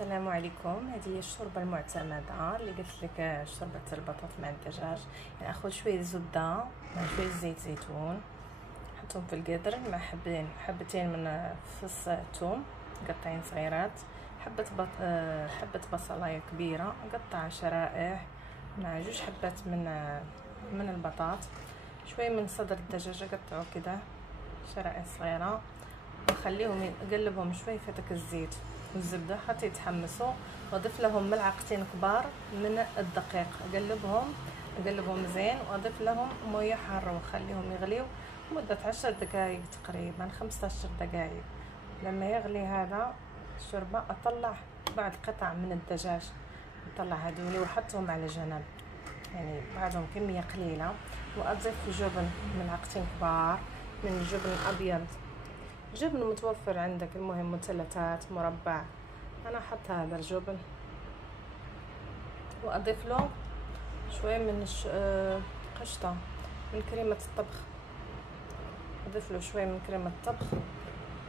السلام عليكم. هذه هي الشوربه المعتمده اللي قلت لك، شوربه البطاطا مع الدجاج. يعني اخذ شويه زبده مع شويه زيت زيتون، نحطهم في القدر مع حبتين من فص ثوم مقطعين صغيرات، حبه بصلايه كبيره مقطعه شرائح، مع جوج حبات من البطاط، شويه من صدر الدجاج قطعوا كده شرائح صغيره، ونخليهم نقلبهم شوي في داك الزيت والزبده حتى يتحمسوا، واضيف لهم ملعقتين كبار من الدقيق، اقلبهم زين، واضيف لهم مويه حاره واخليهم يغليو مده 10 دقائق تقريبا 15 دقائق. لما يغلي هذا الشوربه اطلع بعض قطع من الدجاج، اطلع هذولي واحطهم على جنب، يعني بعضهم كميه قليله، واضيف جبن ملعقتين كبار من الجبن الابيض، جبن متوفر عندك، المهم مثلثات مربع، انا احط هذا الجبن، واضيف له شويه من قشطه من كريمه الطبخ، اضيف له شويه من كريمه الطبخ،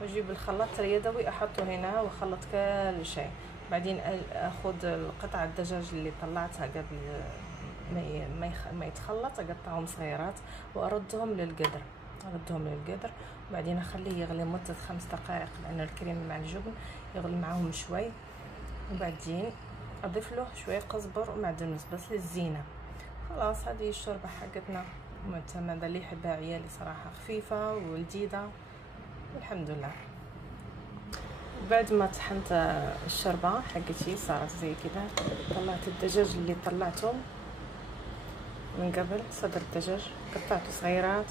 واجيب الخلاط اليدوي احطه هنا واخلط كل شيء. بعدين اخذ القطع الدجاج اللي طلعتها قبل ما يتخلط، اقطعهم صغيرات واردهم للقدر، وبعدين اخليه يغلي مده 5 دقائق، لان الكريمه مع الجبن يغلي معاهم شوي، وبعدين اضيف له شويه قزبر ومعدنوس بس للزينه. خلاص هذه الشوربه حقتنا معتمده، اللي يحبها عيالي صراحه، خفيفه ولذيذه والحمد لله. بعد ما طحنت الشوربه حقتي صارت زي كده، طلعت الدجاج اللي طلعته من قبل، صدر الدجاج قطعته صغيرات،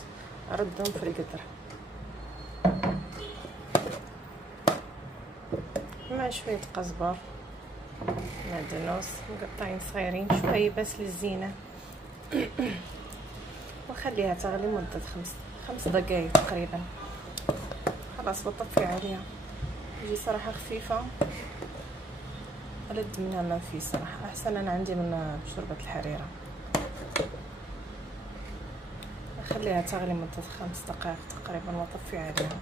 اردهم في القدر مع شويه قزبر معدنوس مقطعين صغيرين شويه بس للزينه، واخليها تغلي مده 5 دقائق تقريبا. خلاص بطفي عليها، تجي صراحه خفيفه، ألد منها ما في صراحه، احسن انا عندي من شوربه الحريره. اخليها تغلي مده 5 دقائق تقريبا واطفي عليها.